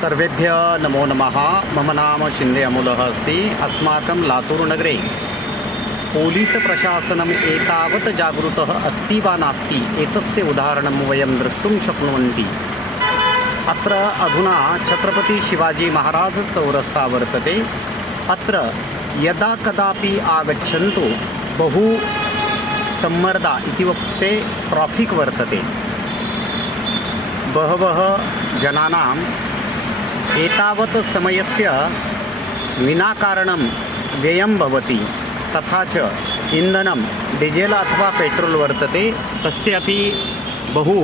सर्वेभ्य नमो नमः। मम नाम शिंदे अमूलः अस्ति। अस्माकं लातूरुनगरे पोलीस प्रशासनम् एतावत् जागृतः अस्ति वा नास्ति एतस्य उदाहरणं वयं द्रष्टुं शक्नुवन्ति। अत्र अधुना छत्रपति शिवाजी महाराज चौरस्ता वर्तते। अत्र यदा कदापि आगच्छन्तु बहु सम्मर्दा इति वक्ते ट्राफिक् वर्तते। बहवः जनानाम् एतावत् समयस्य विनाकारणं व्ययं भवति। तथा च इन्धनं डीजेल अथवा पेट्रोल् वर्तते, तस्यापि बहु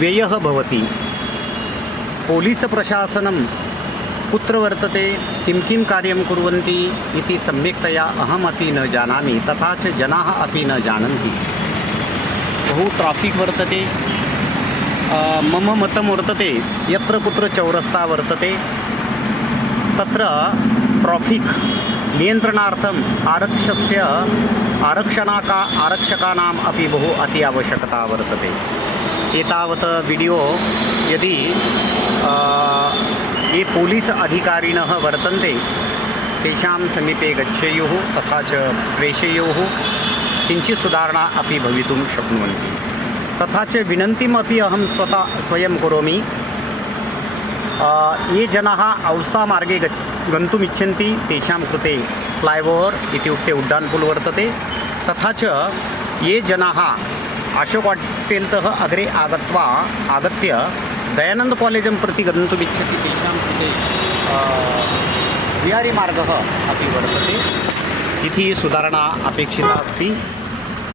व्ययः भवति। पोलीस् प्रशासनं कुत्र वर्तते, किं कार्यं कुर्वन्ति इति सम्यक्तया अहमपि न जानामि, तथा च जनाः अपि न जानन्ति। बहु ट्राफिक् वर्तते। मम मतं वर्तते यत्र कुत्र चौरस्ता वर्तते तत्र ट्राफिक् नियन्त्रणार्थम् आरक्षकानाम् अपि बहु अति आवश्यकता वर्तते। एतावत् वीडियो यदि ये पोलीस् अधिकारिणः वर्तन्ते तेषां समीपे गच्छेयुः तथा च प्रेषयेयुः, किञ्चित् सुधारणा अपि भवितुं शक्नुवन्ति। तथा च विनन्तिमपि अहं स्वयं करोमि। ये जनाः औसा मार्गे गन्तुम् इच्छन्ति तेषां कृते फ्लैओवर् इत्युक्ते उड्डानपूल् वर्तते। तथा च ये जनाः अशोक होटेल्तः अग्रे आगत्य दयानन्द कालेजं प्रति गन्तुम् इच्छन्ति तेषां कृते विहारी मार्गः अपि वर्तते। इति सुधारणा अपेक्षिता अस्ति।